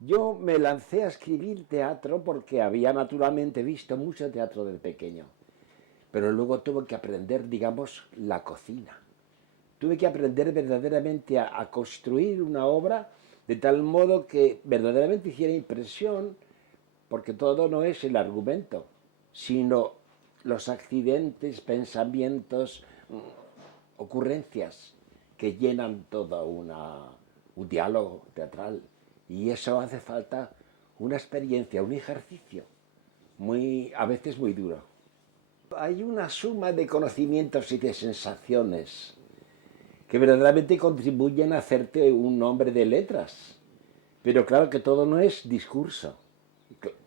Yo me lancé a escribir teatro porque había naturalmente visto mucho teatro de pequeño, pero luego tuve que aprender, digamos, la cocina. Tuve que aprender verdaderamente a construir una obra de tal modo que verdaderamente hiciera impresión, porque todo no es el argumento, sino los accidentes, pensamientos, ocurrencias que llenan todo un diálogo teatral. Y eso hace falta una experiencia, un ejercicio, a veces muy duro. Hay una suma de conocimientos y de sensaciones que verdaderamente contribuyen a hacerte un hombre de letras. Pero claro que todo no es discurso.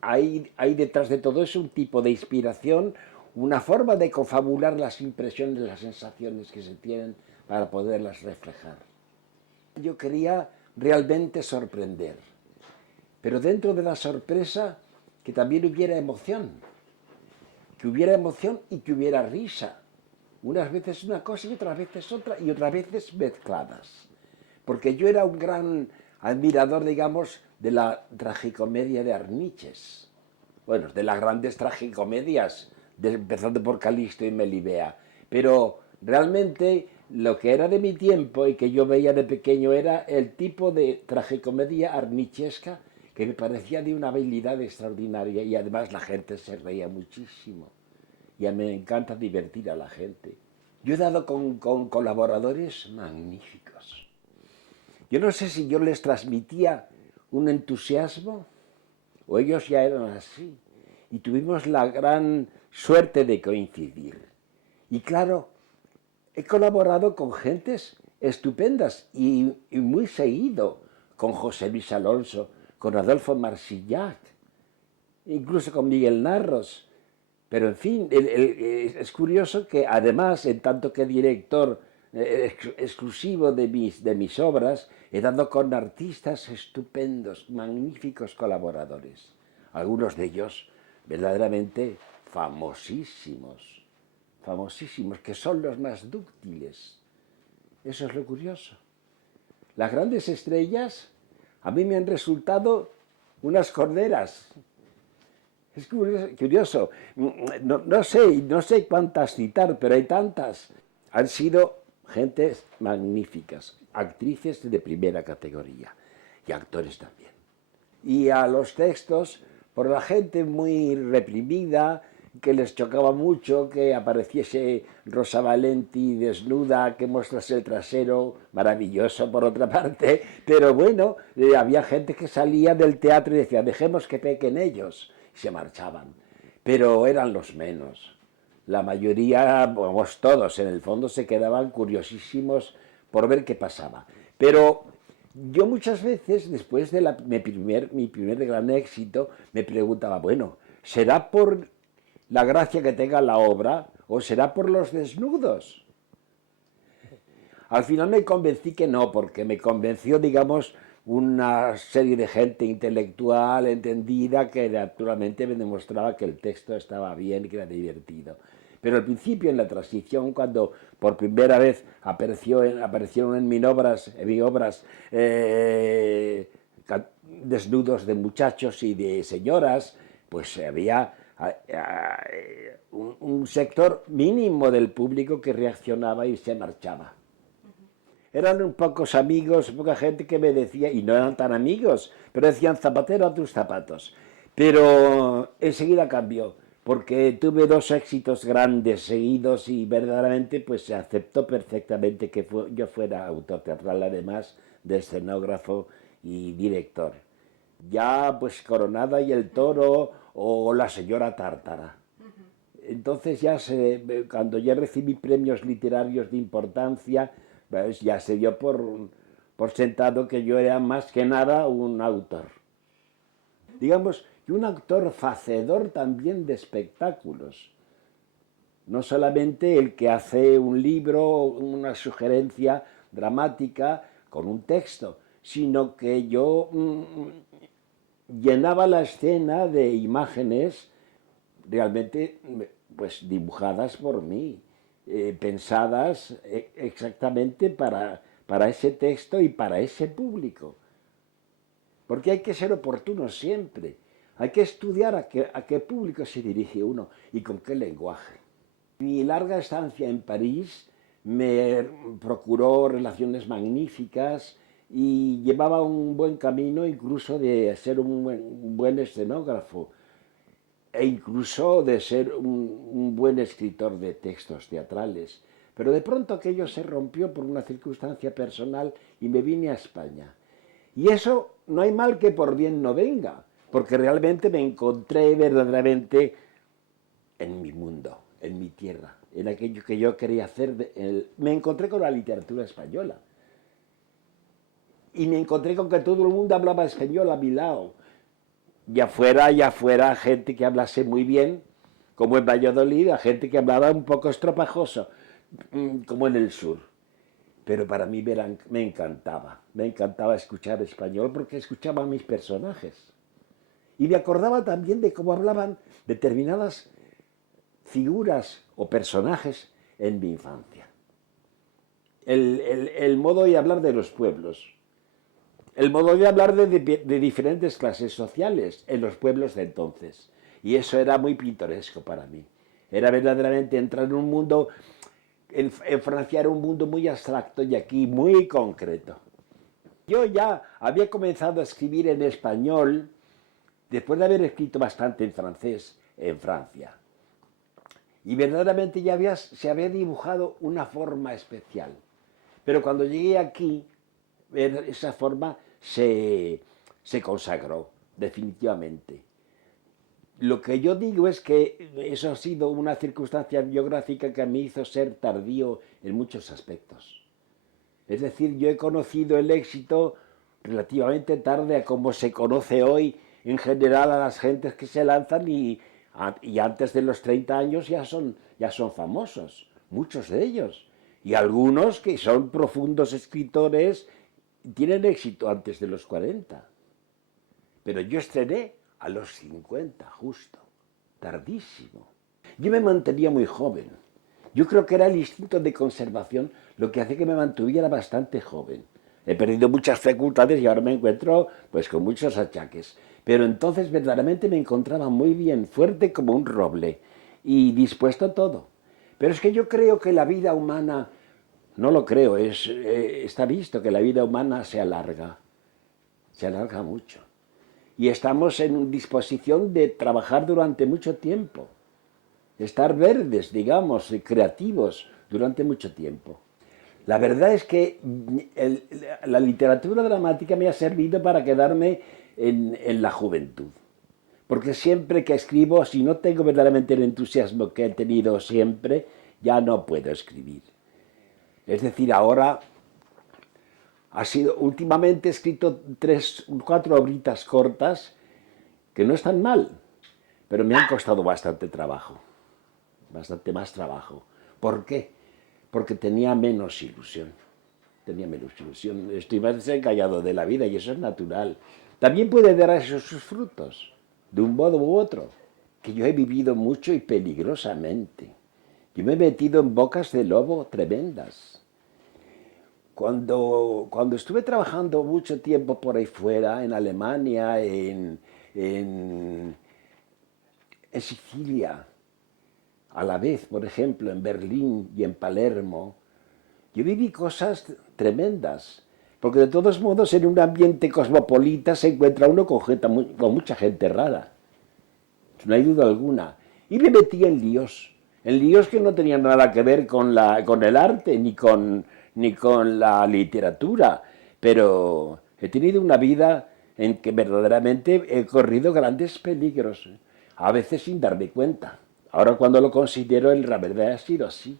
Hay detrás de todo eso un tipo de inspiración, una forma de confabular las impresiones, las sensaciones que se tienen para poderlas reflejar. Yo quería realmente sorprender, pero dentro de la sorpresa que también hubiera emoción y que hubiera risa. Unas veces una cosa y otras veces otra y otras veces mezcladas. Porque yo era un gran admirador, digamos, de la tragicomedia de Arniches. Bueno, de las grandes tragicomedias, empezando por Calixto y Melibea. Pero realmente lo que era de mi tiempo y que yo veía de pequeño era el tipo de tragicomedia arnichesca que me parecía de una habilidad extraordinaria y además la gente se reía muchísimo. Y a mí me encanta divertir a la gente. Yo he dado con colaboradores magníficos. Yo no sé si yo les transmitía un entusiasmo o ellos ya eran así. Y tuvimos la gran suerte de coincidir. Y claro, he colaborado con gentes estupendas y muy seguido, con José Luis Alonso, con Adolfo Marsillac, incluso con Miguel Narros. Pero en fin, es curioso que además, en tanto que director exclusivo de mis obras, he dado con artistas estupendos, magníficos colaboradores. Algunos de ellos verdaderamente famosísimos, famosísimos, que son los más dúctiles. Eso es lo curioso. Las grandes estrellas a mí me han resultado unas corderas. Es curioso. No sé cuántas citar, pero hay tantas. Han sido gentes magníficas, actrices de primera categoría y actores también. Y a los textos, por la gente muy reprimida, que les chocaba mucho que apareciese Rosa Valenti desnuda, que mostrase el trasero, maravilloso por otra parte, pero bueno, había gente que salía del teatro y decía, dejemos que pequen ellos, y se marchaban, pero eran los menos. La mayoría, vamos, todos en el fondo se quedaban curiosísimos por ver qué pasaba. Pero yo muchas veces, después de mi primer gran éxito, me preguntaba, bueno, ¿será por la gracia que tenga la obra o será por los desnudos? Al final me convencí que no, porque me convenció, digamos, una serie de gente intelectual, entendida, que naturalmente me demostraba que el texto estaba bien y que era divertido. Pero al principio, en la transición, cuando por primera vez aparecieron en mis obras desnudos de muchachos y de señoras, pues había un sector mínimo del público que reaccionaba y se marchaba. Eran un pocos amigos, poca gente que me decía, y no eran tan amigos, pero decían zapatero a tus zapatos. Pero enseguida cambió, porque tuve dos éxitos grandes seguidos y verdaderamente pues se aceptó perfectamente que yo fuera autor teatral, además de escenógrafo y director. Ya pues Coronada y el Toro o La señora Tártara. Entonces cuando ya recibí premios literarios de importancia, pues ya se dio por sentado que yo era más que nada un autor. Digamos, y un autor facedor también de espectáculos. No solamente el que hace un libro, una sugerencia dramática con un texto, sino que yo llenaba la escena de imágenes realmente pues dibujadas por mí, pensadas exactamente para ese texto y para ese público. porque hay que ser oportuno siempre. Hay que estudiar a qué público se dirige uno y con qué lenguaje. Mi larga estancia en París me procuró relaciones magníficas y llevaba un buen camino incluso de ser un buen escenógrafo e incluso de ser un buen escritor de textos teatrales. Pero de pronto aquello se rompió por una circunstancia personal y me vine a España. Y eso no hay mal que por bien no venga, porque realmente me encontré verdaderamente en mi mundo, en mi tierra, en aquello que yo quería hacer. Me encontré con la literatura española. Y me encontré con que todo el mundo hablaba español a mi lado. Ya fuera gente que hablase muy bien, como en Valladolid, a gente que hablaba un poco estropajoso, como en el sur. Pero para mí me encantaba escuchar español porque escuchaba a mis personajes. Y me acordaba también de cómo hablaban determinadas figuras o personajes en mi infancia. El modo de hablar de los pueblos, el modo de hablar de diferentes clases sociales en los pueblos de entonces. Y eso era muy pintoresco para mí. Era verdaderamente entrar en un mundo, en Francia era un mundo muy abstracto y aquí muy concreto. Yo ya había comenzado a escribir en español después de haber escrito bastante en francés en Francia. Y verdaderamente ya se había dibujado una forma especial. Pero cuando llegué aquí, esa forma se consagró definitivamente. Lo que yo digo es que eso ha sido una circunstancia biográfica que me hizo ser tardío en muchos aspectos. Es decir, yo he conocido el éxito relativamente tarde a como se conoce hoy en general a las gentes que se lanzan y antes de los 30 años ya son famosos, muchos de ellos. Y algunos que son profundos escritores tienen éxito antes de los 40. Pero yo estrené a los 50, justo, tardísimo. Yo me mantenía muy joven. Yo creo que era el instinto de conservación lo que hace que me mantuviera bastante joven. He perdido muchas facultades y ahora me encuentro pues con muchos achaques. Pero entonces verdaderamente me encontraba muy bien, fuerte como un roble y dispuesto a todo. Pero es que yo creo que la vida humana, no lo creo, está visto que la vida humana se alarga mucho. Y estamos en disposición de trabajar durante mucho tiempo, estar verdes, digamos, y creativos durante mucho tiempo. La verdad es que la literatura dramática me ha servido para quedarme en la juventud. Porque siempre que escribo, si no tengo verdaderamente el entusiasmo que he tenido siempre, ya no puedo escribir. Es decir, ahora últimamente he escrito 4 obritas cortas que no están mal, pero me han costado bastante trabajo, bastante más trabajo. ¿Por qué? Porque tenía menos ilusión. Estoy más encallado de la vida y eso es natural. También puede dar esos sus frutos, de un modo u otro, que yo he vivido mucho y peligrosamente. Yo me he metido en bocas de lobo tremendas. Cuando estuve trabajando mucho tiempo por ahí fuera, en Alemania, en Sicilia, a la vez, por ejemplo, en Berlín y en Palermo, yo viví cosas tremendas, porque de todos modos en un ambiente cosmopolita se encuentra uno con mucha gente rara, no hay duda alguna. Y me metí en líos que no tenían nada que ver con el arte ni con la literatura, pero he tenido una vida en que verdaderamente he corrido grandes peligros, a veces sin darme cuenta. Ahora cuando lo considero, la verdad ha sido así.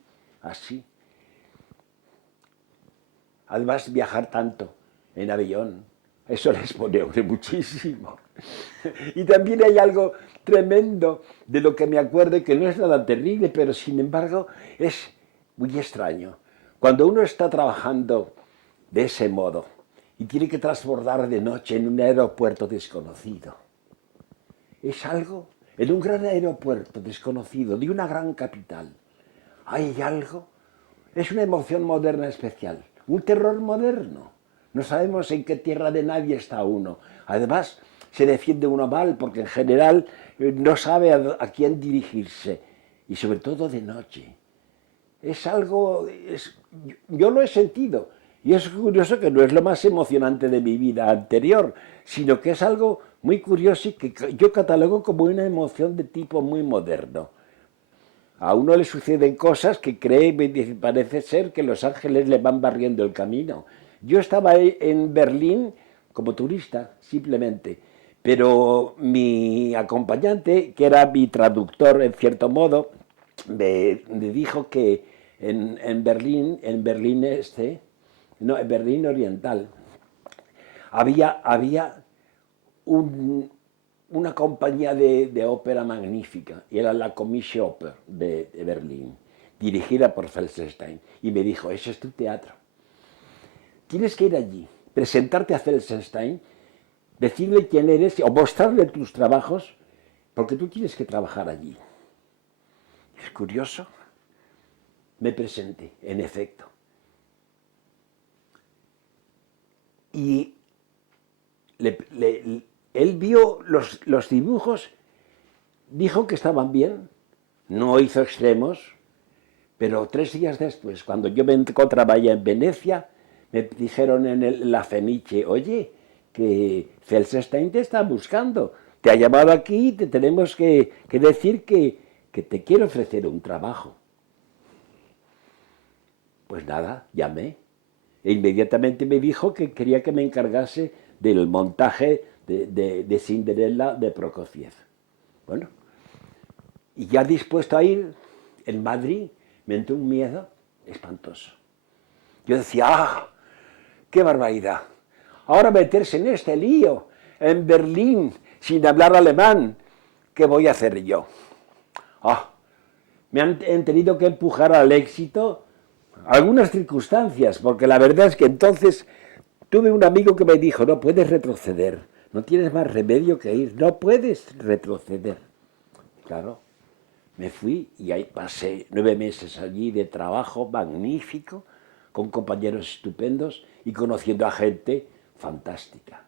Además, viajar tanto en avión, eso les pone a uno muchísimo. Y también hay algo tremendo de lo que me acuerdo y que no es nada terrible, pero sin embargo es muy extraño. Cuando uno está trabajando de ese modo y tiene que transbordar de noche en un aeropuerto desconocido, es algo, en un gran aeropuerto desconocido de una gran capital, hay algo, es una emoción moderna especial. Un terror moderno. No sabemos en qué tierra de nadie está uno. Además, se defiende uno mal porque en general no sabe a quién dirigirse. Y sobre todo de noche. Es algo... yo lo he sentido. Y es curioso que no es lo más emocionante de mi vida anterior, sino que es algo muy curioso y que yo catalogo como una emoción de tipo muy moderno. A uno le suceden cosas que cree, parece ser que los ángeles le van barriendo el camino. Yo estaba en Berlín como turista, simplemente, pero mi acompañante, que era mi traductor en cierto modo, me dijo que en Berlín Este, no, en Berlín Oriental, había una compañía de ópera magnífica, y era la Komische Oper de Berlín, dirigida por Felsenstein, y me dijo, ese es tu teatro. Tienes que ir allí, presentarte a Felsenstein, decirle quién eres o mostrarle tus trabajos, porque tú tienes que trabajar allí. Es curioso. Me presenté, en efecto. Y él vio los dibujos, dijo que estaban bien, no hizo extremos, pero 3 días después, cuando yo me encontraba ya en Venecia, me dijeron en la Fenice, oye, que Felsenstein te está buscando, te ha llamado aquí y te tenemos que decir que te quiere ofrecer un trabajo. Pues nada, llamé. E inmediatamente me dijo que quería que me encargase del montaje de Cinderella de Prokofiev. Bueno, y ya dispuesto a ir, en Madrid me entró un miedo espantoso. Yo decía, ¡ah! ¡Qué barbaridad! Ahora meterse en este lío, en Berlín, sin hablar alemán, ¿qué voy a hacer yo? ¡Ah! Me han tenido que empujar al éxito algunas circunstancias, porque la verdad es que entonces tuve un amigo que me dijo, no puedes retroceder, no tienes más remedio que ir, no puedes retroceder. Claro, me fui y ahí pasé 9 meses allí de trabajo magnífico, con compañeros estupendos y conociendo a gente fantástica.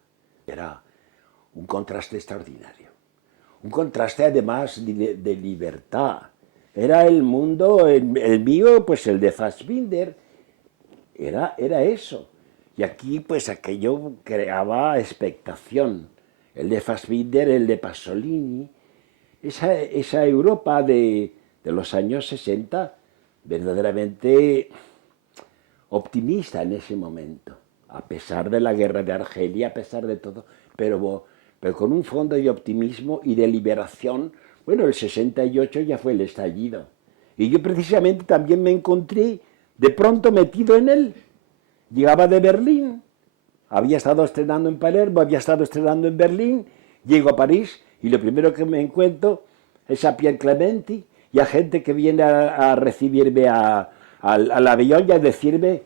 Era un contraste extraordinario, un contraste además de libertad. Era el mundo, el mío, pues el de Fassbinder, era eso. Y aquí, pues aquello creaba expectación. El de Fassbinder, el de Pasolini, esa Europa de los años 60, verdaderamente optimista en ese momento, a pesar de la guerra de Argelia, a pesar de todo, pero con un fondo de optimismo y de liberación. Bueno, el 68 ya fue el estallido. Y yo precisamente también me encontré de pronto metido en él. Llegaba de Berlín, había estado estrenando en Palermo, había estado estrenando en Berlín, llego a París y lo primero que me encuentro es a Pierre Clementi y a gente que viene a recibirme al avión y a decirme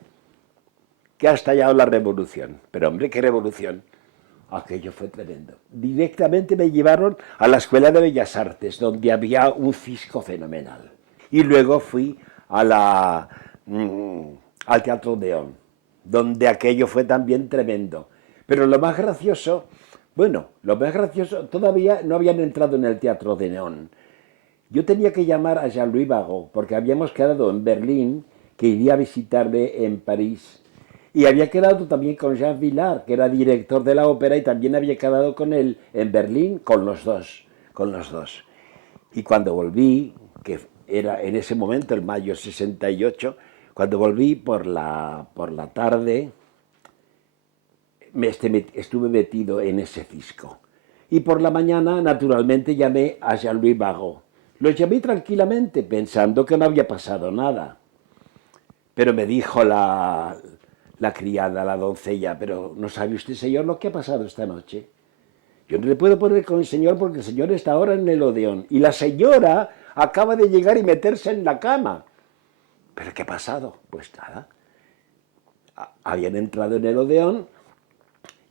que ha estallado la revolución. Pero hombre, ¿qué revolución? Aquello fue tremendo. Directamente me llevaron a la Escuela de Bellas Artes, donde había un cisco fenomenal. Y luego fui al Teatro Odeón, donde aquello fue también tremendo. Pero lo más gracioso, todavía no habían entrado en el Teatro Odeón. Yo tenía que llamar a Jean-Louis Barrault, porque habíamos quedado en Berlín, que iría a visitarme en París. Y había quedado también con Jean Vilar, que era director de la ópera, y también había quedado con él en Berlín, con los dos. Y cuando volví, que era en ese momento, el mayo 68, cuando volví por la tarde, estuve metido en ese cisco. Y por la mañana, naturalmente, llamé a Jean-Louis Barrault. Lo llamé tranquilamente, pensando que no había pasado nada. Pero me dijo la criada, la doncella, pero ¿no sabe usted, señor, lo que ha pasado esta noche? Yo no le puedo poner con el señor porque el señor está ahora en el Odeón. Y la señora acaba de llegar y meterse en la cama. ¿Pero qué ha pasado? Pues nada. Habían entrado en el Odeón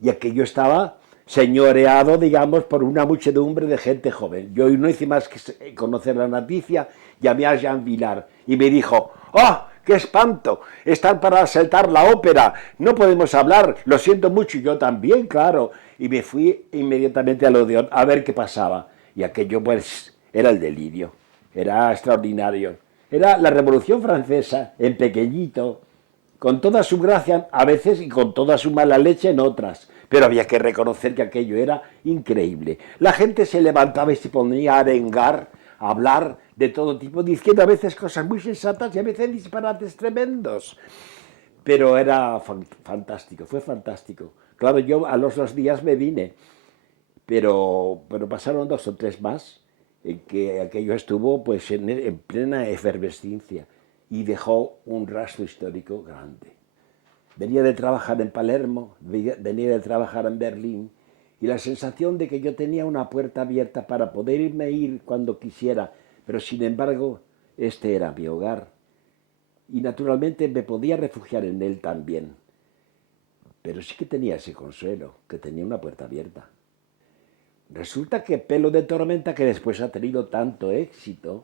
y aquello estaba señoreado, digamos, por una muchedumbre de gente joven. Yo no hice más que conocer la noticia, llamé a Jean Vilar y me dijo, ¡oh! ¡Qué espanto! Están para saltar la ópera, no podemos hablar, lo siento mucho, y yo también, claro. Y me fui inmediatamente al Odeón a ver qué pasaba. Y aquello, pues, era el delirio, era extraordinario. Era la Revolución Francesa, en pequeñito, con toda su gracia a veces y con toda su mala leche en otras. Pero había que reconocer que aquello era increíble. La gente se levantaba y se ponía a arengar, a hablar de todo tipo, diciendo a veces cosas muy sensatas y a veces disparates tremendos. Pero era fantástico, fue fantástico. Claro, yo a los 2 días me vine, pero pasaron 2 o 3 más en que aquello estuvo pues en plena efervescencia y dejó un rastro histórico grande. Venía de trabajar en Palermo, venía de trabajar en Berlín, y la sensación de que yo tenía una puerta abierta para poder ir cuando quisiera, pero sin embargo este era mi hogar, y naturalmente me podía refugiar en él también. Pero sí que tenía ese consuelo, que tenía una puerta abierta. Resulta que Pelo de Tormenta, que después ha tenido tanto éxito,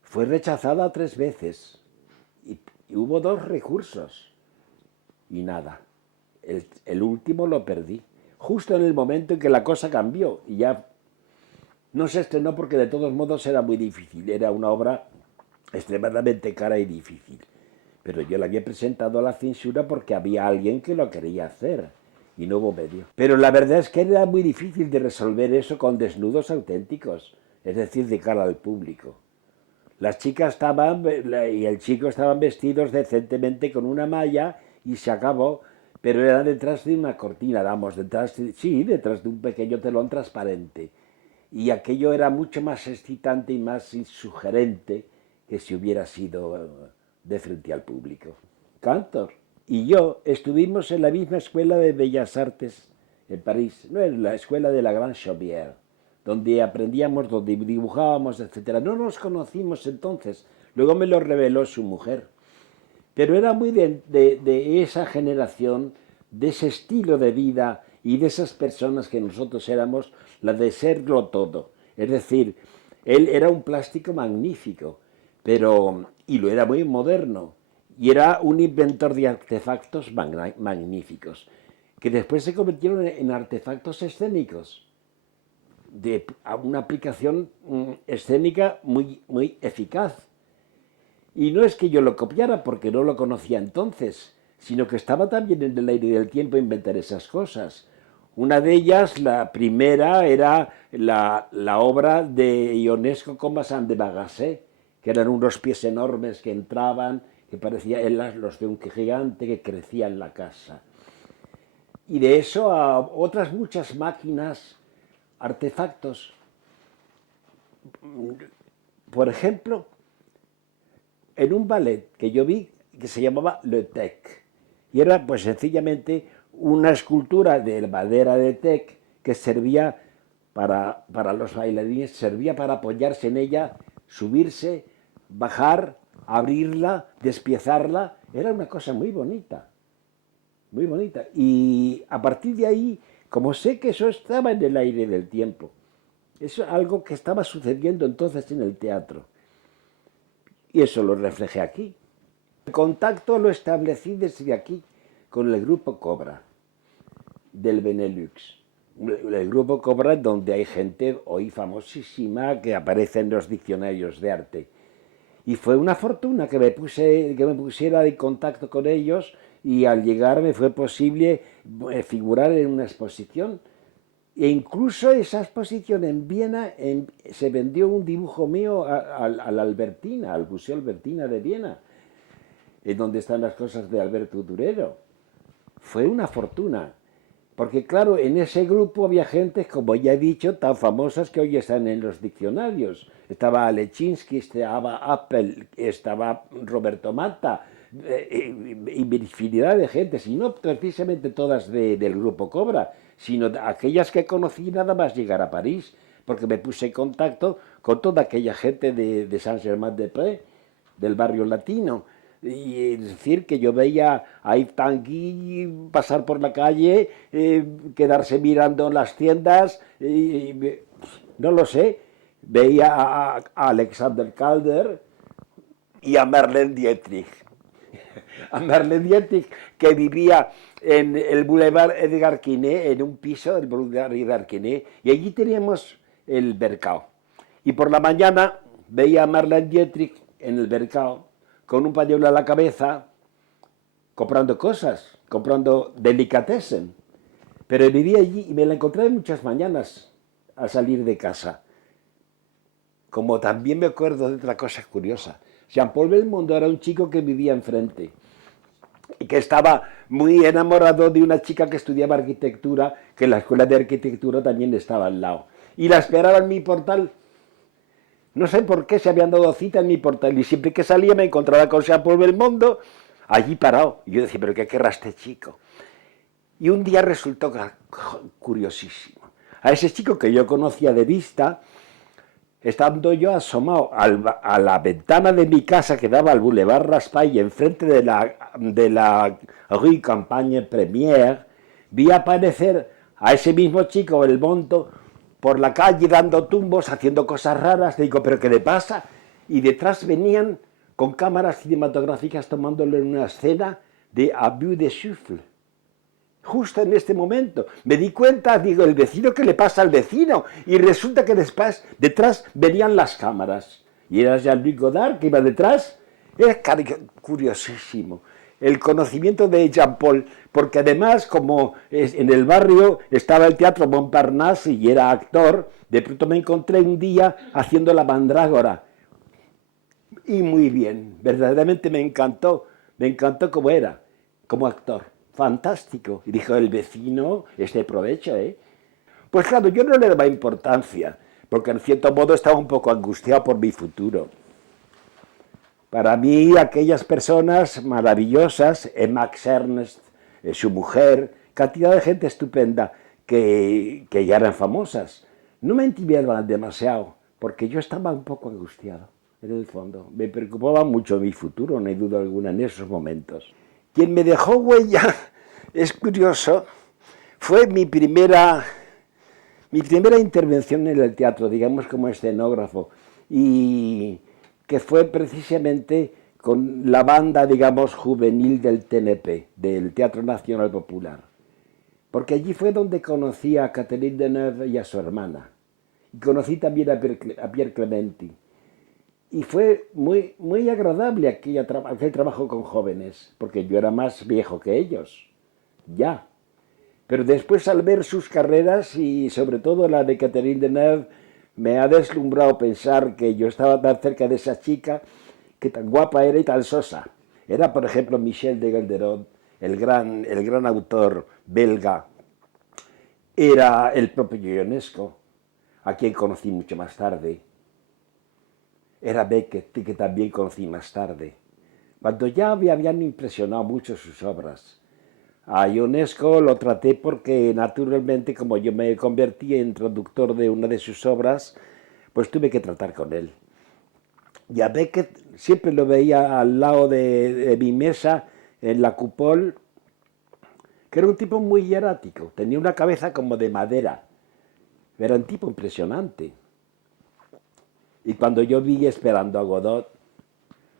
fue rechazada 3 veces y hubo 2 recursos y nada. El último lo perdí, justo en el momento en que la cosa cambió y ya no se estrenó porque de todos modos era muy difícil, era una obra extremadamente cara y difícil. Pero yo la había presentado a la censura porque había alguien que lo quería hacer y no hubo medio. Pero la verdad es que era muy difícil de resolver eso con desnudos auténticos, es decir, de cara al público. Las chicas y el chico estaban vestidos decentemente con una malla y se acabó, pero era detrás de una cortina, detrás de un pequeño telón transparente. Y aquello era mucho más excitante y más sugerente que si hubiera sido de frente al público. Cantor y yo estuvimos en la misma escuela de Bellas Artes en París, no en la escuela de la Grande Chaumière, donde aprendíamos, donde dibujábamos, etc. No nos conocimos entonces, luego me lo reveló su mujer, pero era muy de esa generación, de ese estilo de vida y de esas personas que nosotros éramos, la de serlo todo. Es decir, él era un plástico magnífico, y lo era muy moderno, y era un inventor de artefactos magníficos, que después se convirtieron en artefactos escénicos, de una aplicación escénica muy eficaz. Y no es que yo lo copiara porque no lo conocía entonces, sino que estaba también en el aire del tiempo inventar esas cosas. Una de ellas, la primera, era la obra de Ionesco Comas de Bagassé, que eran unos pies enormes que entraban, que parecían los de un gigante que crecía en la casa. Y de eso a otras muchas máquinas, artefactos. Por ejemplo, en un ballet que yo vi que se llamaba Le Tec, y era pues sencillamente una escultura de madera de tec que servía para los bailarines, servía para apoyarse en ella, subirse, bajar, abrirla, despiezarla, era una cosa muy bonita, muy bonita. Y a partir de ahí, como sé que eso estaba en el aire del tiempo, eso es algo que estaba sucediendo entonces en el teatro, y eso lo reflejé aquí. El contacto lo establecí desde aquí con el grupo Cobra del Benelux. El grupo Cobra donde hay gente hoy famosísima que aparece en los diccionarios de arte. Y fue una fortuna que me pusiera en contacto con ellos y al llegar me fue posible figurar en una exposición. E incluso esa exposición en Viena se vendió un dibujo mío al Albertina, al Museo Albertina de Viena, en donde están las cosas de Alberto Durero. Fue una fortuna, porque claro, en ese grupo había gente, como ya he dicho, tan famosas que hoy están en los diccionarios. Estaba Alechinsky, estaba Appel, estaba Roberto Matta, infinidad de gente, y no precisamente todas del grupo Cobra, sino aquellas que conocí nada más llegar a París, porque me puse en contacto con toda aquella gente de Saint-Germain-des-Prés, del barrio latino. Y es decir, que yo veía a Yves Tanguy pasar por la calle, quedarse mirando en las tiendas, no lo sé, veía a Alexander Calder, y a Marlene Dietrich. A Marlene Dietrich, que vivía en el Boulevard Edgar Quinet, en un piso del Boulevard Edgar Quinet, y allí teníamos el mercado. Y por la mañana veía a Marlene Dietrich en el mercado, con un pañuelo a la cabeza, comprando cosas, comprando delicatessen. Pero vivía allí y me la encontré muchas mañanas al salir de casa. Como también me acuerdo de otra cosa curiosa. Jean-Paul Belmondo era un chico que vivía enfrente y que estaba muy enamorado de una chica que estudiaba arquitectura, que la escuela de arquitectura también estaba al lado. Y la esperaba en mi portal. No sé por qué se habían dado cita en mi portal y siempre que salía me encontraba con Jean-Paul Belmondo allí parado. Y yo decía, ¿pero qué querrá este chico? Y un día resultó curiosísimo. A ese chico que yo conocía de vista, estando yo asomado a la ventana de mi casa que daba al Boulevard Raspail, enfrente de la Rue Campagne Première, vi aparecer a ese mismo chico, Belmondo, por la calle dando tumbos, haciendo cosas raras. Digo, ¿pero qué le pasa? Y detrás venían con cámaras cinematográficas tomándole una escena de Abus de Souffle. Justo en este momento me di cuenta, digo, el vecino, ¿qué le pasa al vecino? Y resulta que después, detrás venían las cámaras. Y era Jean-Luc Godard que iba detrás. Era curiosísimo el conocimiento de Jean-Paul, porque además, como en el barrio estaba el Teatro Montparnasse y era actor, de pronto me encontré un día haciendo La Mandrágora. Y muy bien, verdaderamente me encantó como era, como actor. Fantástico. Y dijo el vecino, provecho, ¿eh? Pues claro, yo no le daba importancia, porque en cierto modo estaba un poco angustiado por mi futuro. Para mí, aquellas personas maravillosas, Max Ernst, su mujer, cantidad de gente estupenda que ya eran famosas, no me intimidaban demasiado, porque yo estaba un poco angustiado, en el fondo. Me preocupaba mucho mi futuro, no hay duda alguna, en esos momentos. Quien me dejó huella, es curioso, fue mi primera intervención en el teatro, digamos como escenógrafo, y que fue precisamente con la banda, digamos, juvenil del TNP, del Teatro Nacional Popular. Porque allí fue donde conocí a Catherine Deneuve y a su hermana. Y conocí también a Pierre Clementi. Y fue muy agradable aquel trabajo con jóvenes, porque yo era más viejo que ellos, ya. Pero después, al ver sus carreras, y sobre todo la de Catherine Deneuve, me ha deslumbrado pensar que yo estaba tan cerca de esa chica, que tan guapa era y tan sosa. Era, por ejemplo, Michel de Galderot, el gran autor belga. Era el propio Ionesco, a quien conocí mucho más tarde. Era Beckett, que también conocí más tarde. Cuando ya me habían impresionado mucho sus obras. A Ionesco lo traté porque, naturalmente, como yo me convertí en traductor de una de sus obras, pues tuve que tratar con él. Y a Beckett siempre lo veía al lado de mi mesa, en la Coupole, que era un tipo muy hierático, tenía una cabeza como de madera, era un tipo impresionante. Y cuando yo vi Esperando a Godot,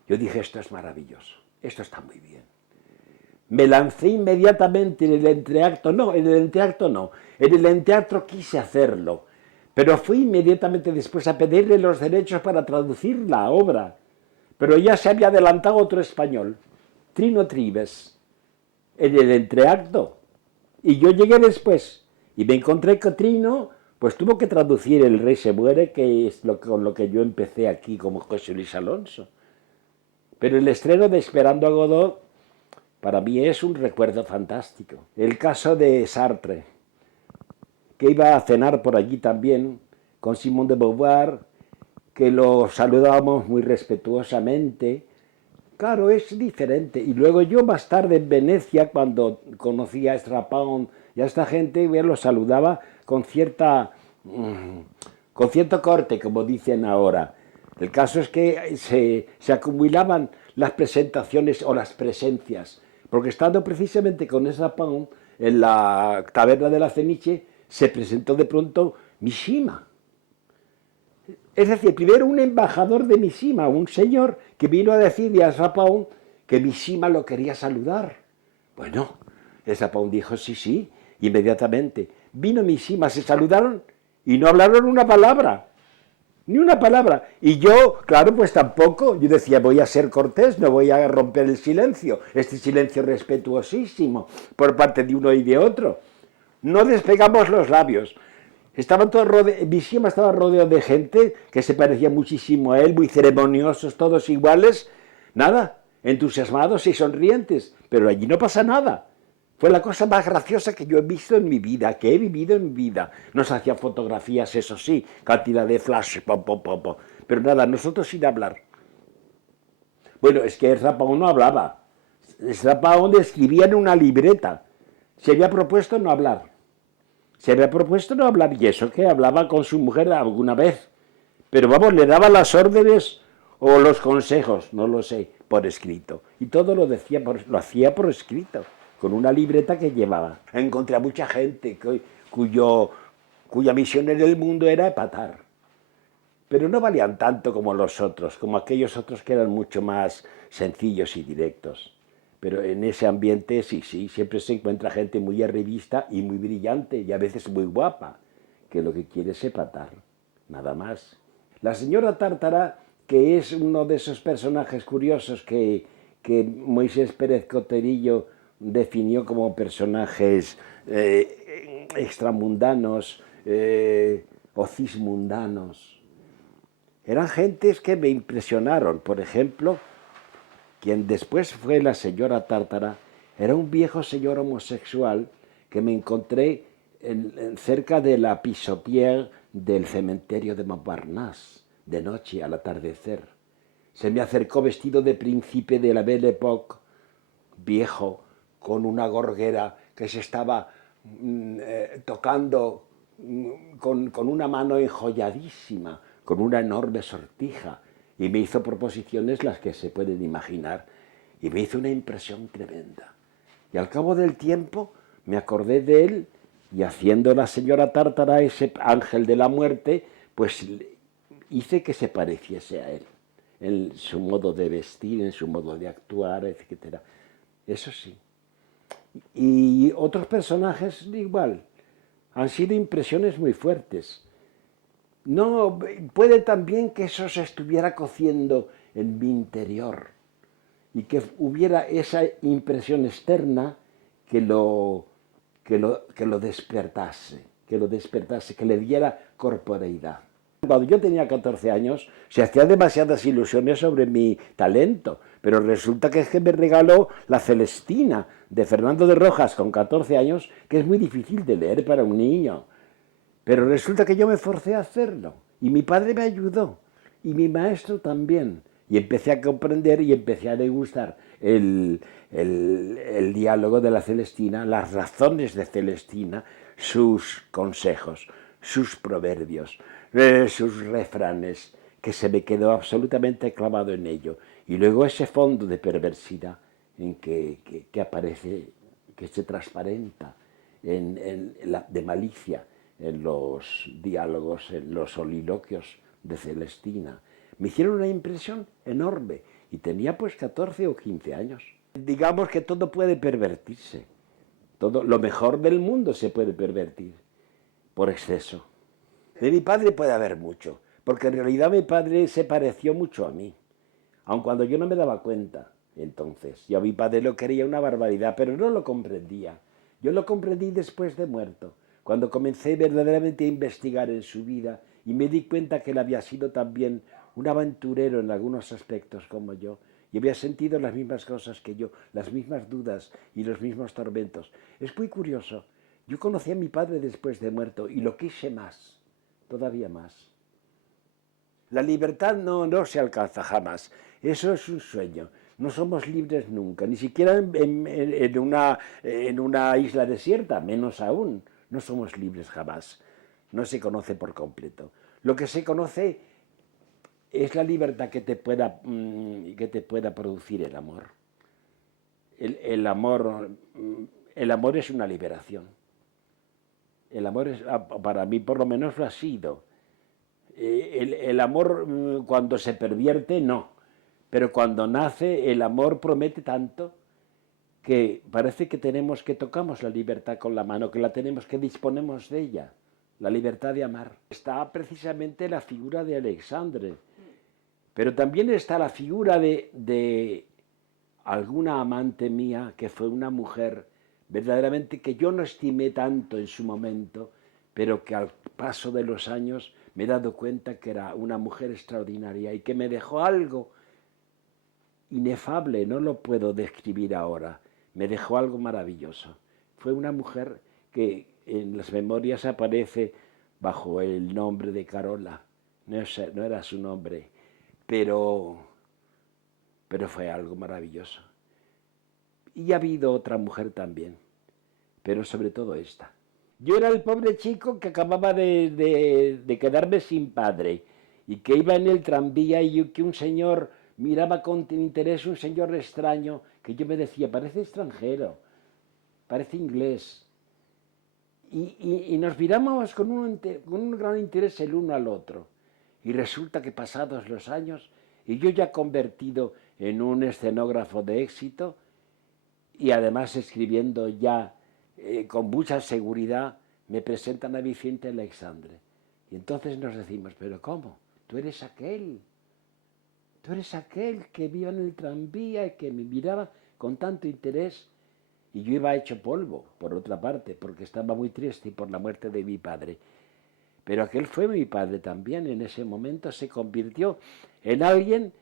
yo dije, esto es maravilloso, esto está muy bien. Me lancé inmediatamente en el entreacto, en el entreacto quise hacerlo, pero fui inmediatamente después a pedirle los derechos para traducir la obra. Pero ya se había adelantado otro español, Trino Trives, en el entreacto. Y yo llegué después y me encontré que Trino pues tuvo que traducir El rey se muere, que es con lo que yo empecé aquí como José Luis Alonso. Pero el estreno de Esperando a Godot para mí es un recuerdo fantástico. El caso de Sartre, que iba a cenar por allí también con Simone de Beauvoir, que lo saludábamos muy respetuosamente. Claro, es diferente. Y luego yo más tarde en Venecia, cuando conocí a Strapaun y a esta gente, lo saludaba con cierto corte, como dicen ahora. El caso es que se acumulaban las presentaciones o las presencias, porque estando precisamente con Strapaun en la taberna de la Fenice, se presentó de pronto Mishima. Es decir, primero un embajador de Mishima, un señor que vino a decirle a Sapaón que Mishima lo quería saludar. Bueno, el Sapaón dijo sí, sí, inmediatamente. Vino Mishima, se saludaron y no hablaron una palabra. Ni una palabra. Y yo, claro, pues tampoco. Yo decía, voy a ser cortés, no voy a romper el silencio. Este silencio respetuosísimo por parte de uno y de otro. No despegamos los labios. Estaban todos Mishima estaba rodeado de gente que se parecía muchísimo a él, muy ceremoniosos, todos iguales. Nada, entusiasmados y sonrientes. Pero allí no pasa nada. Fue la cosa más graciosa que yo he visto en mi vida, que he vivido en mi vida. Nos hacían fotografías, eso sí, cantidad de flash, pero nada, nosotros sin hablar. Bueno, es que Zapaón no hablaba. Zapaón escribía en una libreta. Se había propuesto no hablar. Se había propuesto no hablar, y eso que hablaba con su mujer alguna vez. Pero vamos, le daba las órdenes o los consejos, no lo sé, por escrito. Y todo lo lo hacía por escrito, con una libreta que llevaba. Encontré a mucha gente cuya misión en el mundo era empatar. Pero no valían tanto como los otros, como aquellos otros que eran mucho más sencillos y directos. Pero en ese ambiente sí, siempre se encuentra gente muy arribista y muy brillante y a veces muy guapa, que lo que quiere es empatar, nada más. La señora Tártara, que es uno de esos personajes curiosos que Moisés Pérez Coterillo definió como personajes extramundanos o cismundanos. Eran gentes que me impresionaron. Por ejemplo, quien después fue la señora Tártara era un viejo señor homosexual que me encontré cerca de la pisotière del cementerio de Montparnasse, de noche, al atardecer. Se me acercó vestido de príncipe de la Belle Époque, viejo, con una gorguera que se estaba tocando con una mano enjolladísima, con una enorme sortija, y me hizo proposiciones las que se pueden imaginar, y me hizo una impresión tremenda. Y al cabo del tiempo me acordé de él, y haciendo la señora Tártara ese ángel de la muerte, pues hice que se pareciese a él, en su modo de vestir, en su modo de actuar, etc. Eso sí. Y otros personajes igual. Han sido impresiones muy fuertes. No, puede también que eso se estuviera cociendo en mi interior y que hubiera esa impresión externa que lo despertase, que le diera corporeidad. Cuando yo tenía 14 años, se hacían demasiadas ilusiones sobre mi talento, pero resulta que es que me regaló La Celestina, de Fernando de Rojas, con 14 años, que es muy difícil de leer para un niño. Pero resulta que yo me forcé a hacerlo, y mi padre me ayudó, y mi maestro también, y empecé a comprender y empecé a degustar el diálogo de la Celestina, las razones de Celestina, sus consejos, sus proverbios, sus refranes, que se me quedó absolutamente clavado en ello. Y luego ese fondo de perversidad en que aparece, que se transparenta de malicia en los diálogos, en los soliloquios de Celestina. Me hicieron una impresión enorme y tenía pues 14 o 15 años. Digamos que todo puede pervertirse, todo, lo mejor del mundo se puede pervertir por exceso. De mi padre puede haber mucho, porque en realidad mi padre se pareció mucho a mí, aun cuando yo no me daba cuenta. Entonces, yo a mi padre lo quería una barbaridad, pero no lo comprendía. Yo lo comprendí después de muerto, cuando comencé verdaderamente a investigar en su vida y me di cuenta que él había sido también un aventurero en algunos aspectos como yo, y había sentido las mismas cosas que yo, las mismas dudas y los mismos tormentos. Es muy curioso. Yo conocí a mi padre después de muerto y lo quise más, todavía más. La libertad no se alcanza jamás. Eso es un sueño. No somos libres nunca, ni siquiera en una isla desierta, menos aún. No somos libres jamás. No se conoce por completo. Lo que se conoce es la libertad que te pueda producir el amor. El amor es una liberación. El amor para mí por lo menos lo ha sido. El amor cuando se pervierte, no. Pero cuando nace, el amor promete tanto que parece que tocamos la libertad con la mano, que la tenemos, que disponemos de ella, la libertad de amar. Está precisamente la figura de Alexandre, pero también está la figura de alguna amante mía que fue una mujer verdaderamente que yo no estimé tanto en su momento, pero que al paso de los años me he dado cuenta que era una mujer extraordinaria y que me dejó algo inefable, no lo puedo describir ahora, me dejó algo maravilloso. Fue una mujer que en las memorias aparece bajo el nombre de Carola, no era su nombre, pero fue algo maravilloso. Y ha habido otra mujer también, pero sobre todo esta. Yo era el pobre chico que acababa de quedarme sin padre y que iba en el tranvía y que un señor miraba con interés, un señor extraño, que yo me decía, parece extranjero, parece inglés. Y nos miramos con un gran interés el uno al otro. Y resulta que pasados los años, y yo ya convertido en un escenógrafo de éxito, y además escribiendo ya con mucha seguridad, me presentan a Vicente Alexandre. Y entonces nos decimos, pero ¿cómo? Tú eres aquel que vio en el tranvía y que me miraba con tanto interés. Y yo iba hecho polvo, por otra parte, porque estaba muy triste por la muerte de mi padre. Pero aquel fue mi padre también, en ese momento se convirtió en alguien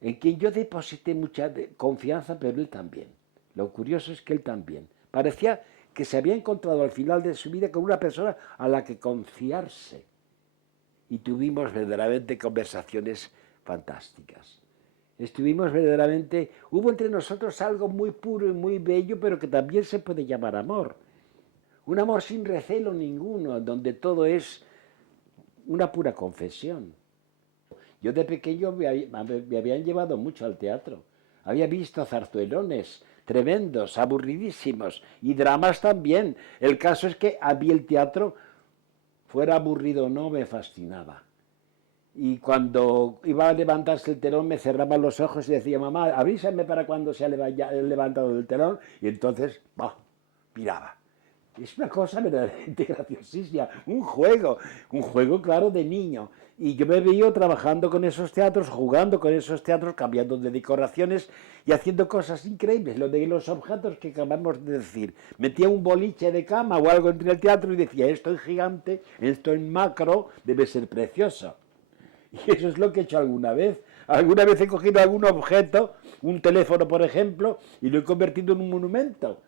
en quien yo deposité mucha confianza, pero él también. Lo curioso es que él también. Parecía que se había encontrado al final de su vida con una persona a la que confiarse. Y tuvimos verdaderamente conversaciones fantásticas. Estuvimos verdaderamente, hubo entre nosotros algo muy puro y muy bello, pero que también se puede llamar amor. Un amor sin recelo ninguno, donde todo es una pura confesión. Yo de pequeño me habían llevado mucho al teatro. Había visto zarzuelones tremendos, aburridísimos, y dramas también. El caso es que a mí el teatro, fuera aburrido o no, me fascinaba. Y cuando iba a levantarse el telón me cerraba los ojos y decía, mamá, avísame para cuando se ha levantado el telón, y entonces, miraba. Es una cosa verdaderamente graciosísima, un juego claro de niño. Y yo me veía trabajando con esos teatros, jugando con esos teatros, cambiando de decoraciones y haciendo cosas increíbles. Lo de los objetos que acabamos de decir. Metía un boliche de cama o algo entre el teatro y decía, esto en gigante, esto en macro, debe ser precioso. Y eso es lo que he hecho alguna vez. Alguna vez he cogido algún objeto, un teléfono por ejemplo, y lo he convertido en un monumento.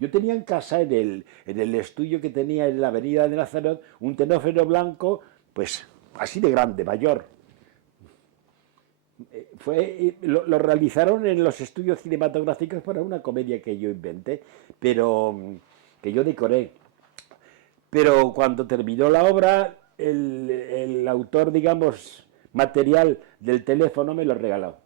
Yo tenía en casa, en el estudio que tenía en la avenida de Nazaret, un teléfono blanco, pues así de grande, mayor. Lo realizaron en los estudios cinematográficos para una comedia que yo inventé, pero que yo decoré. Pero cuando terminó la obra, el autor, digamos, material del teléfono me lo regaló.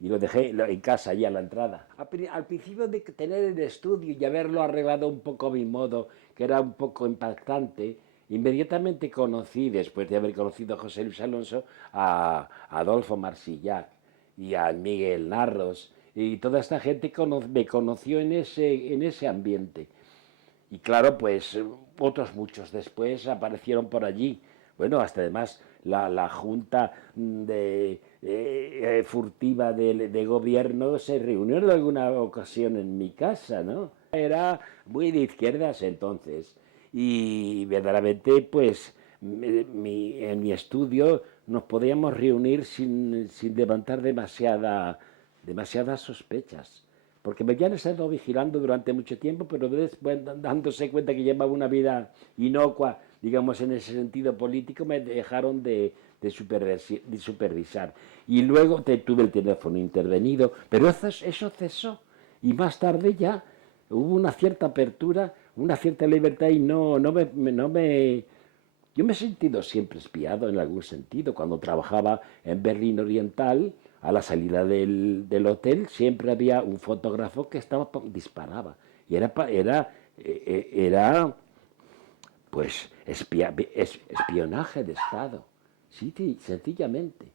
Y lo dejé en casa, allí a la entrada. Al principio de tener el estudio y haberlo arreglado un poco a mi modo, que era un poco impactante, inmediatamente conocí, después de haber conocido a José Luis Alonso, a Adolfo Marsillac y a Miguel Narros. Y toda esta gente me conoció en ese ambiente. Y claro, pues otros muchos después aparecieron por allí. Bueno, hasta además la junta furtiva de gobierno se reunió en alguna ocasión en mi casa, ¿no? Era muy de izquierdas entonces y verdaderamente pues en mi estudio nos podíamos reunir sin levantar demasiadas sospechas. Porque me habían estado vigilando durante mucho tiempo, pero después, dándose cuenta que llevaba una vida inocua, digamos, en ese sentido político, me dejaron de supervisar. Y luego tuve el teléfono intervenido, pero eso cesó. Y más tarde ya hubo una cierta apertura, una cierta libertad y no me. Yo me he sentido siempre espiado en algún sentido. Cuando trabajaba en Berlín Oriental, a la salida del hotel, siempre había un fotógrafo que disparaba. Y era Pues espionaje de Estado. Sí, sí, sencillamente.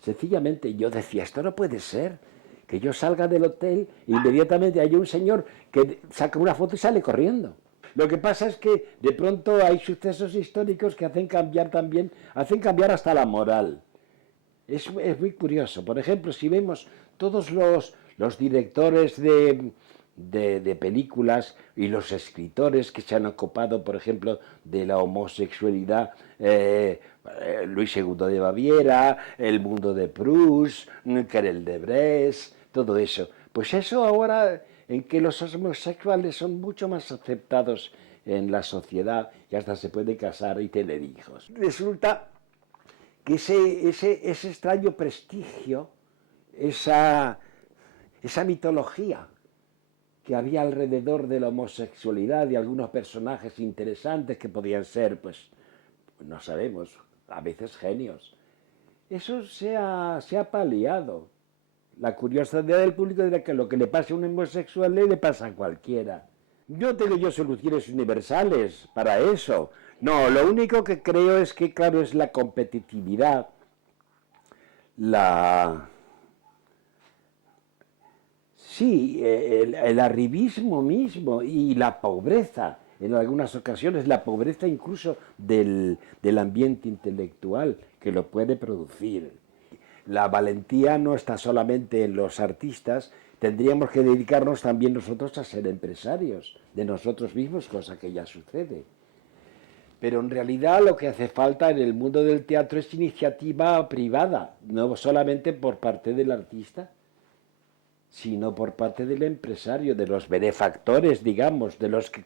Sencillamente yo decía, esto no puede ser. Que yo salga del hotel e inmediatamente hay un señor que saca una foto y sale corriendo. Lo que pasa es que de pronto hay sucesos históricos que hacen cambiar también, hacen cambiar hasta la moral. Es muy curioso. Por ejemplo, si vemos todos los directores de películas y los escritores que se han ocupado, por ejemplo, de la homosexualidad, Luis II de Baviera, El mundo de Proust, Karel de Brest, todo eso. Pues eso ahora en que los homosexuales son mucho más aceptados en la sociedad y hasta se pueden casar y tener hijos. Resulta que ese extraño prestigio, esa mitología que había alrededor de la homosexualidad y algunos personajes interesantes que podían ser, pues, no sabemos, a veces genios. Eso se ha paliado. La curiosidad del público era que lo que le pase a un homosexual le pasa a cualquiera. No tengo yo soluciones universales para eso. No, lo único que creo es que, claro, es la competitividad, la... Sí, el arribismo mismo y la pobreza, en algunas ocasiones la pobreza incluso del ambiente intelectual que lo puede producir. La valentía no está solamente en los artistas, tendríamos que dedicarnos también nosotros a ser empresarios de nosotros mismos, cosa que ya sucede. Pero en realidad lo que hace falta en el mundo del teatro es iniciativa privada, no solamente por parte del artista, sino por parte del empresario, de los benefactores, digamos, de los que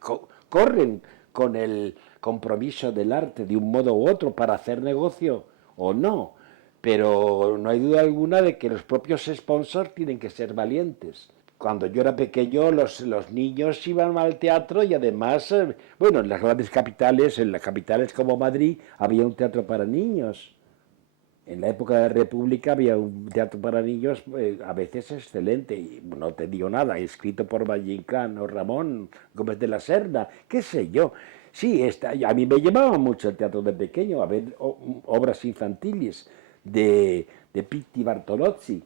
corren con el compromiso del arte de un modo u otro para hacer negocio o no. Pero no hay duda alguna de que los propios sponsors tienen que ser valientes. Cuando yo era pequeño, los niños iban al teatro y además, bueno, en las grandes capitales, en las capitales como Madrid, había un teatro para niños. En la época de la República había un teatro para niños a veces excelente, y no te digo nada, escrito por Valle Inclán o Ramón Gómez de la Serna, qué sé yo. Sí, a mí me llamaba mucho el teatro de pequeño, a ver obras infantiles de Pitti Bartolozzi,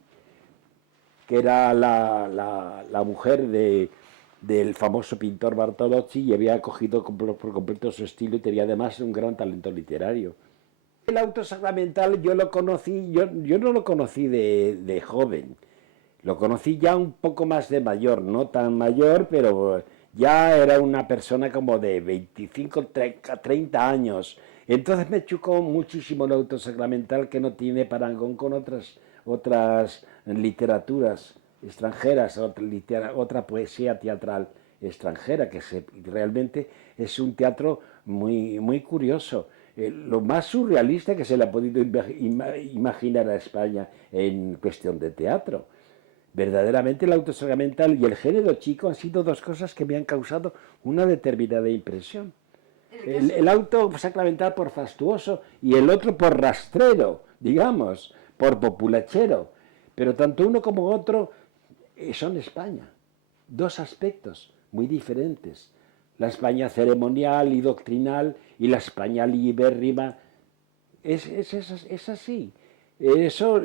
que era la mujer del famoso pintor Bartolozzi y había cogido por completo su estilo y tenía además un gran talento literario. El auto sacramental yo lo conocí, yo no lo conocí de joven, lo conocí ya un poco más de mayor, no tan mayor, pero ya era una persona como de 25, 30 años. Entonces me chocó muchísimo el auto sacramental que no tiene parangón con otras literaturas extranjeras, otra poesía teatral extranjera, que realmente es un teatro muy curioso. Lo más surrealista que se le ha podido imaginar a España en cuestión de teatro. Verdaderamente el auto sacramental y el género chico han sido dos cosas que me han causado una determinada impresión. El auto sacramental por fastuoso y el otro por rastrero, digamos, por populachero. Pero tanto uno como otro son España. Dos aspectos muy diferentes. La España ceremonial y doctrinal y la España libérrima. Es así. Eso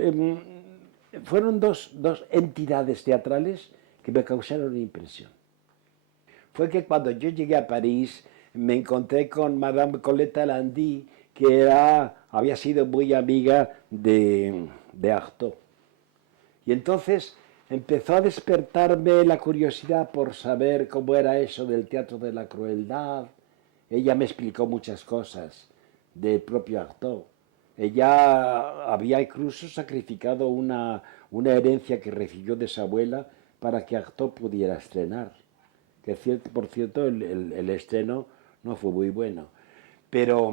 fueron dos entidades teatrales que me causaron impresión. Fue que cuando yo llegué a París me encontré con Madame Colette Landy, que había sido muy amiga de Artaud. Y entonces empezó a despertarme la curiosidad por saber cómo era eso del teatro de la crueldad. Ella me explicó muchas cosas del propio Artaud. Ella había incluso sacrificado una herencia que recibió de su abuela para que Artaud pudiera estrenar. Que por cierto el estreno no fue muy bueno. Pero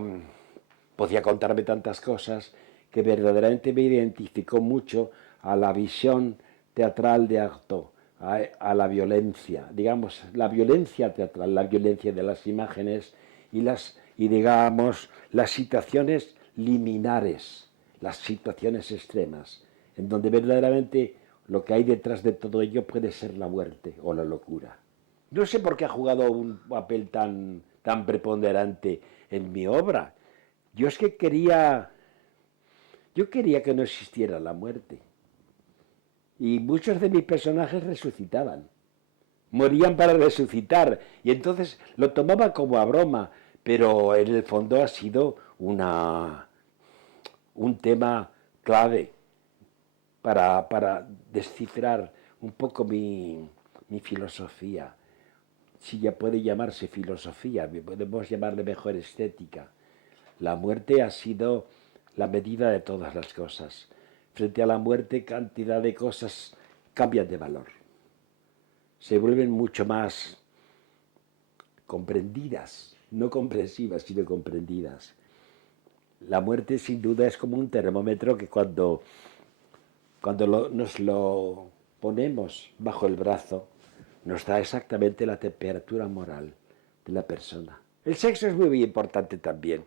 podía contarme tantas cosas que verdaderamente me identificó mucho a la visión teatral de Artaud, a la violencia, digamos, la violencia teatral, la violencia de las imágenes y digamos, las situaciones liminares, las situaciones extremas, en donde verdaderamente lo que hay detrás de todo ello puede ser la muerte o la locura. No sé por qué ha jugado un papel tan tan preponderante en mi obra. Yo es que quería que no existiera la muerte. Y muchos de mis personajes resucitaban. Morían para resucitar. Y entonces lo tomaba como a broma. Pero en el fondo ha sido un tema clave para descifrar un poco mi filosofía. Si ya puede llamarse filosofía, podemos llamarle mejor estética. La muerte ha sido la medida de todas las cosas. Frente a la muerte, cantidad de cosas cambian de valor. Se vuelven mucho más comprendidas, no comprensivas, sino comprendidas. La muerte sin duda es como un termómetro que cuando nos lo ponemos bajo el brazo, nos da exactamente la temperatura moral de la persona. El sexo es muy importante también,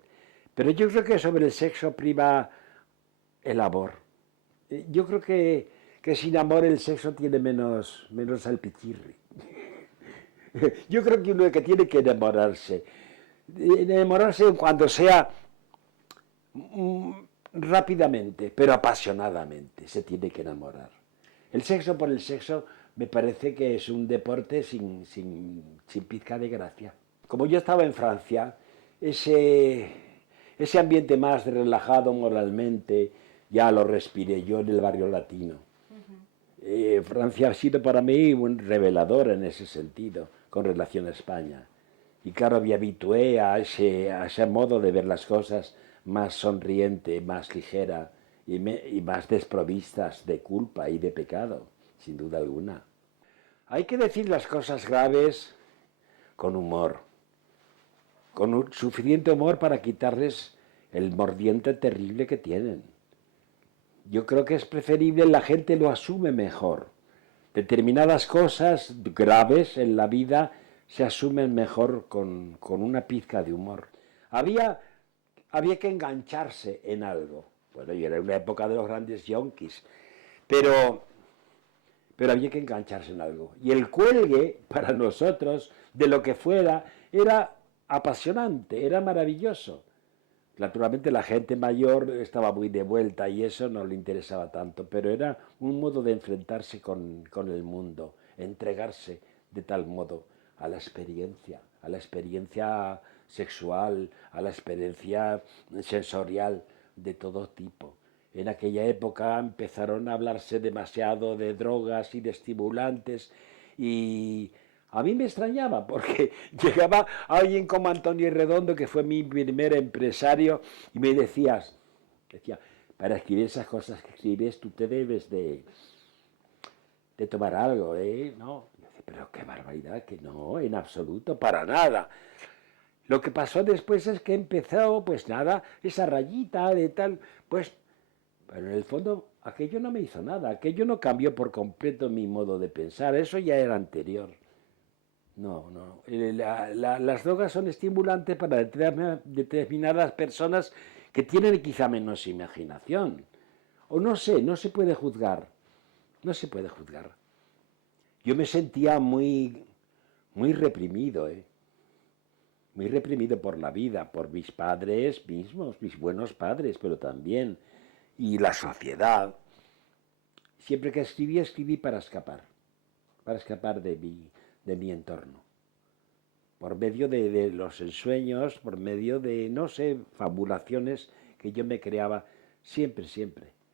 pero yo creo que sobre el sexo prima el amor. Yo creo que sin amor el sexo tiene menos alpichirri. Yo creo que uno que tiene que enamorarse cuando sea rápidamente, pero apasionadamente, se tiene que enamorar. El sexo por el sexo me parece que es un deporte sin pizca de gracia. Como yo estaba en Francia, ese ambiente más relajado moralmente, ya lo respiré yo en el barrio latino. Francia ha sido para mí un revelador en ese sentido, con relación a España. Y claro, me habitué a ese modo de ver las cosas más sonriente, más ligera y más desprovistas de culpa y de pecado, sin duda alguna. Hay que decir las cosas graves con humor, con un suficiente humor para quitarles el mordiente terrible que tienen. Yo creo que es preferible, la gente lo asume mejor. Determinadas cosas graves en la vida se asumen mejor con una pizca de humor. Había que engancharse en algo. Bueno, y era una época de los grandes yonkis, pero había que engancharse en algo. Y el cuelgue, para nosotros, de lo que fuera, era apasionante, era maravilloso. Naturalmente la gente mayor estaba muy de vuelta y eso no le interesaba tanto, pero era un modo de enfrentarse con el mundo, entregarse de tal modo a la experiencia sexual, a la experiencia sensorial de todo tipo. En aquella época empezaron a hablarse demasiado de drogas y de estimulantes y a mí me extrañaba porque llegaba alguien como Antonio Redondo, que fue mi primer empresario, y me decía, para escribir esas cosas que escribes tú te debes de tomar algo, ¿eh? ¿No? Y yo decía, pero qué barbaridad, que no, en absoluto, para nada. Lo que pasó después es que empezó, pues nada, esa rayita de tal, pues, pero en el fondo aquello no me hizo nada, aquello no cambió por completo mi modo de pensar, eso ya era anterior. No, no. Las drogas son estimulantes para determinadas personas que tienen quizá menos imaginación. O no sé, no se puede juzgar. No se puede juzgar. Yo me sentía muy reprimido, ¿eh? Muy reprimido por la vida, por mis padres mismos, mis buenos padres, pero también, y la sociedad. Siempre que escribí para escapar de mi entorno. Por medio de los ensueños, por medio de, no sé, fabulaciones que yo me creaba siempre.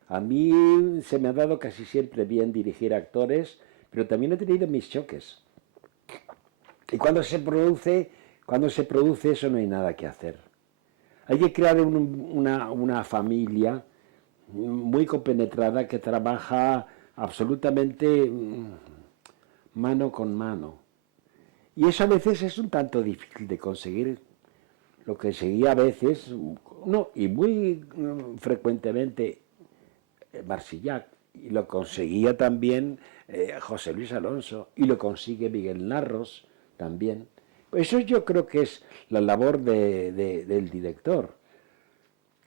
A mí se me ha dado casi siempre bien dirigir actores, pero también he tenido mis choques. Y cuando se produce eso no hay nada que hacer. Hay que crear una familia muy compenetrada que trabaja absolutamente mano con mano. Y eso a veces es un tanto difícil de conseguir. Lo que seguía a veces, no, y muy frecuentemente Marsillac, y lo conseguía también José Luis Alonso, y lo consigue Miguel Narros también. Eso yo creo que es la labor del director.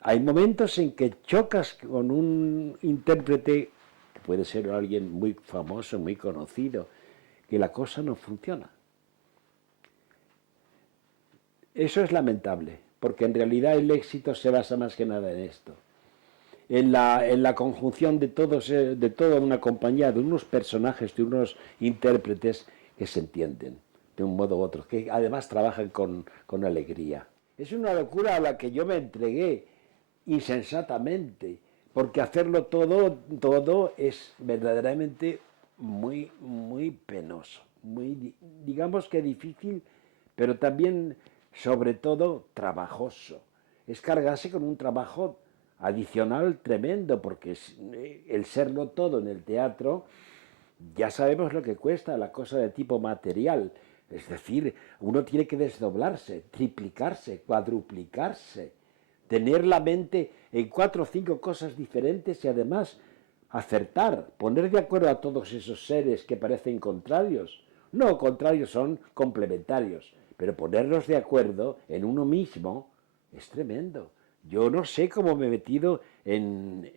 Hay momentos en que chocas con un intérprete, que puede ser alguien muy famoso, muy conocido, que la cosa no funciona. Eso es lamentable, porque en realidad el éxito se basa más que nada en esto, en la conjunción de todos, de toda una compañía, de unos personajes, de unos intérpretes que se entienden de un modo u otro, que además trabajan con alegría. Es una locura a la que yo me entregué insensatamente, porque hacerlo todo es verdaderamente muy penoso, digamos que difícil, pero también, sobre todo, trabajoso. Es cargarse con un trabajo adicional tremendo, porque el serlo todo en el teatro, ya sabemos lo que cuesta, la cosa de tipo material. Es decir, uno tiene que desdoblarse, triplicarse, cuadruplicarse, tener la mente en 4 o 5 cosas diferentes y además acertar, poner de acuerdo a todos esos seres que parecen contrarios. No contrarios, son complementarios, pero ponerlos de acuerdo en uno mismo es tremendo. Yo no sé cómo me he metido en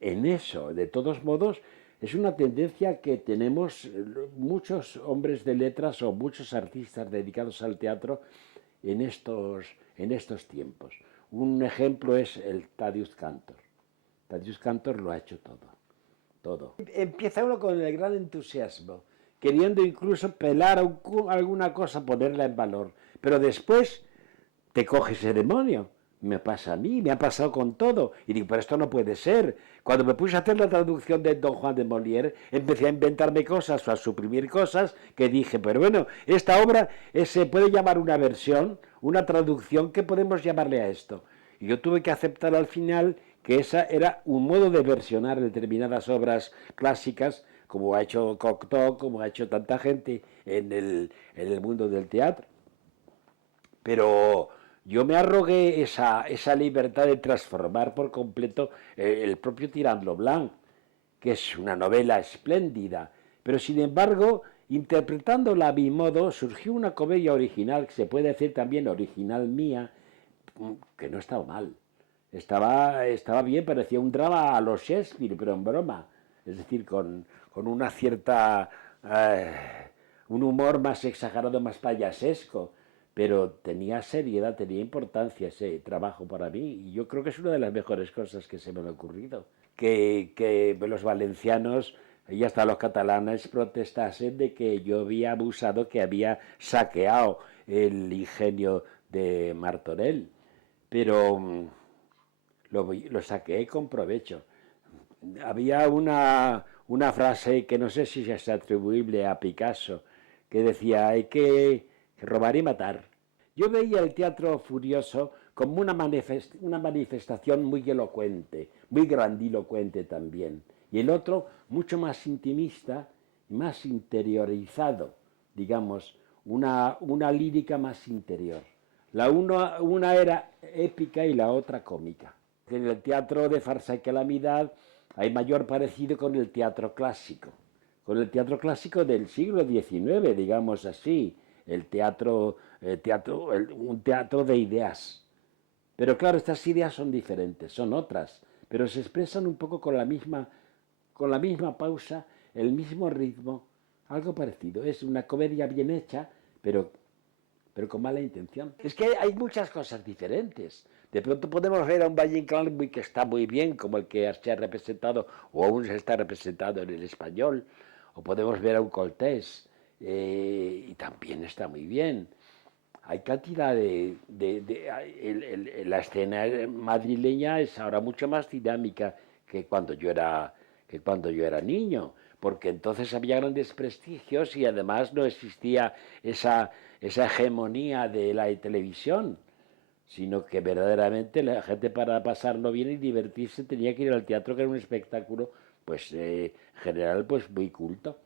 eso. De todos modos, es una tendencia que tenemos muchos hombres de letras o muchos artistas dedicados al teatro en estos tiempos. Un ejemplo es el Tadeusz Kantor. Tadeusz Kantor lo ha hecho todo. Empieza uno con el gran entusiasmo, queriendo incluso pelar alguna cosa, ponerla en valor, pero después te coge ese demonio. Me pasa a mí, me ha pasado con todo. Y digo, pero esto no puede ser. Cuando me puse a hacer la traducción de Don Juan de Molière, empecé a inventarme cosas o a suprimir cosas que dije, pero bueno, esta obra se puede llamar una versión, una traducción, ¿qué podemos llamarle a esto? Y yo tuve que aceptar al final que esa era un modo de versionar determinadas obras clásicas, como ha hecho Cocteau, como ha hecho tanta gente en el mundo del teatro. Pero yo me arrogué esa libertad de transformar por completo el propio Tirant lo Blanc, que es una novela espléndida, pero sin embargo, interpretándola a mi modo, surgió una comedia original, que se puede decir también original mía, que no estaba mal. Estaba bien, parecía un drama a los Shakespeare, pero en broma. Es decir, con una cierta... un humor más exagerado, más payasesco, pero tenía seriedad, tenía importancia ese trabajo para mí, y yo creo que es una de las mejores cosas que se me han ocurrido. Que los valencianos y hasta los catalanes protestasen de que yo había abusado, que había saqueado el ingenio de Martorell, pero lo saqué con provecho. Había una frase que no sé si es atribuible a Picasso, que decía, hay que robar y matar. Yo veía el teatro furioso como una manifestación muy elocuente, muy grandilocuente también, y el otro mucho más intimista, más interiorizado, digamos, una lírica más interior. Una era épica y la otra cómica. En el teatro de farsa y calamidad hay mayor parecido con el teatro clásico del siglo XIX, digamos así, un teatro de ideas. Pero claro, estas ideas son diferentes, son otras, pero se expresan un poco con la misma pausa, el mismo ritmo, algo parecido. Es una comedia bien hecha, pero con mala intención. Es que hay muchas cosas diferentes. De pronto podemos ver a un Valle Inclán que está muy bien, como el que se ha representado o aún se está representado en el español, o podemos ver a un Cortés, y también está muy bien. Hay cantidad la escena madrileña es ahora mucho más dinámica que cuando yo era niño, porque entonces había grandes prestigios y además no existía esa hegemonía de la televisión, sino que verdaderamente la gente, para pasarlo bien y divertirse, tenía que ir al teatro, que era un espectáculo, pues en general, pues muy culto.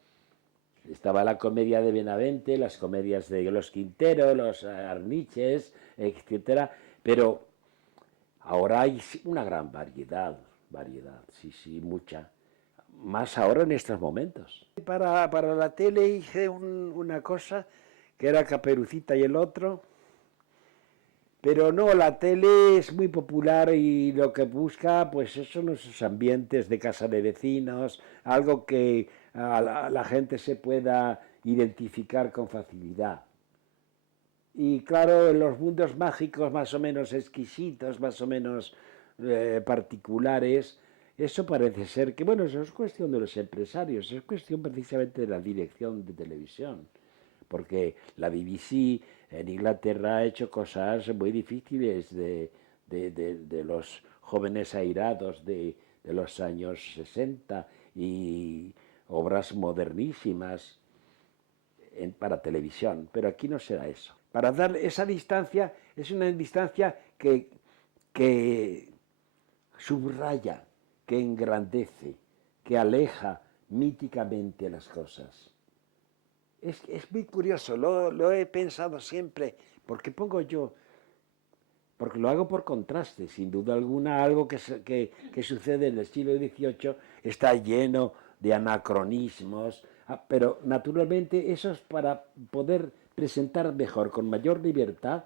Estaba la comedia de Benavente, las comedias de los Quintero, los Arniches, etcétera, pero ahora hay una gran variedad, sí, mucha. Más ahora en estos momentos. Para la tele hice una cosa que era Caperucita y el otro, pero no, la tele es muy popular y lo que busca, pues son esos ambientes de casa de vecinos, algo que a la gente se pueda identificar con facilidad. Y claro, en los mundos mágicos más o menos exquisitos, más o menos particulares, eso parece ser que, bueno, eso es cuestión de los empresarios, es cuestión precisamente de la dirección de televisión, porque la BBC en Inglaterra ha hecho cosas muy difíciles de los jóvenes airados de los años 60 y obras modernísimas para televisión, pero aquí no será eso. Para dar esa distancia, es una distancia que subraya, que engrandece, que aleja míticamente las cosas. Es muy curioso, lo he pensado siempre, porque pongo yo, porque lo hago por contraste, sin duda alguna, algo que sucede en el siglo XVIII está lleno de anacronismos, pero naturalmente eso es para poder presentar mejor, con mayor libertad,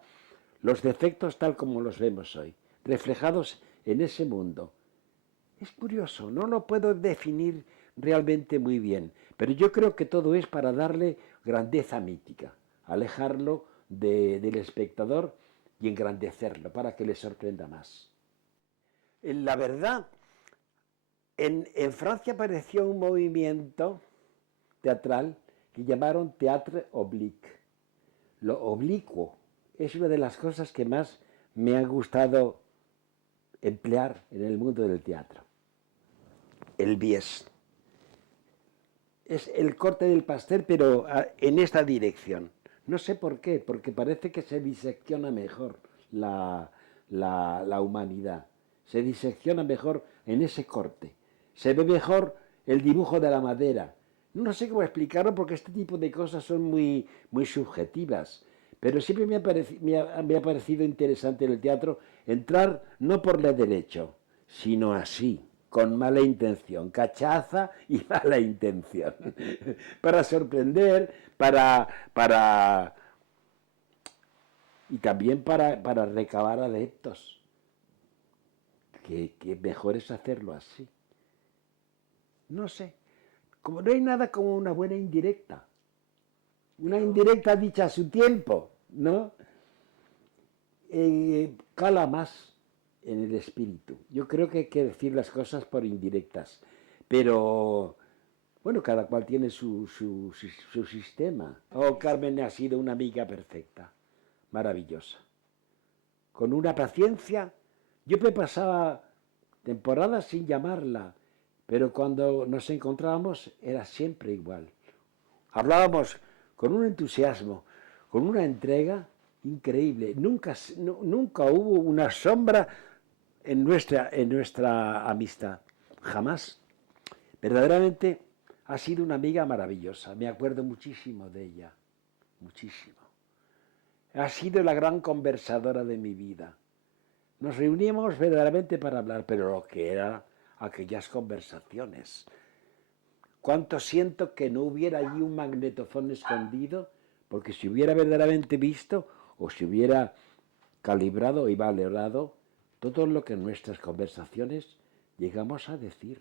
los defectos tal como los vemos hoy, reflejados en ese mundo. Es curioso, no lo puedo definir realmente muy bien, pero yo creo que todo es para darle grandeza mítica, alejarlo del espectador y engrandecerlo para que le sorprenda más. La verdad, en Francia apareció un movimiento teatral que llamaron théâtre oblique. Lo oblicuo es una de las cosas que más me ha gustado emplear en el mundo del teatro. El biais. Es el corte del pastel, pero en esta dirección. No sé por qué, porque parece que se disecciona mejor la humanidad. Se disecciona mejor en ese corte. Se ve mejor el dibujo de la madera. No sé cómo explicarlo porque este tipo de cosas son muy subjetivas. Pero siempre me ha parecido interesante en el teatro entrar no por la derecho, sino así, con mala intención, cachaza y mala intención, para sorprender, y también para recabar adeptos, que mejor es hacerlo así. No sé, como no hay nada como una indirecta dicha a su tiempo, ¿no? Cala más en el espíritu. Yo creo que hay que decir las cosas por indirectas, pero bueno, cada cual tiene su sistema. Oh, Carmen ha sido una amiga perfecta, maravillosa. Con una paciencia, yo me pasaba temporadas sin llamarla, pero cuando nos encontrábamos era siempre igual. Hablábamos con un entusiasmo, con una entrega increíble. Nunca hubo una sombra en nuestra amistad. Jamás. Verdaderamente ha sido una amiga maravillosa. Me acuerdo muchísimo de ella. Muchísimo. Ha sido la gran conversadora de mi vida. Nos reuníamos verdaderamente para hablar, pero lo que eran aquellas conversaciones. Cuánto siento que no hubiera allí un magnetofón escondido, porque si hubiera verdaderamente visto o si hubiera calibrado y valorado todo lo que en nuestras conversaciones llegamos a decir.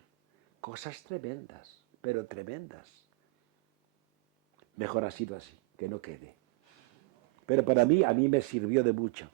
Cosas tremendas, pero tremendas. Mejor ha sido así, que no quede. Pero para mí, a mí me sirvió de mucho.